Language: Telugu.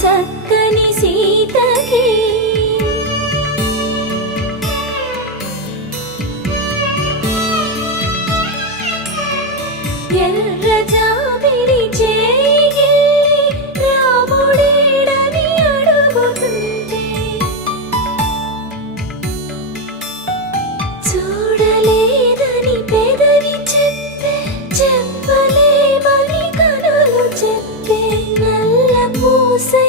చక్కని సీతకి ఎర్ర జాబిలి చేయి రాముడేడని అడుగుతుంటే చూడలేదని పెదవి చెప్పలేమని కనులు చెప్పే నల్ల పూసై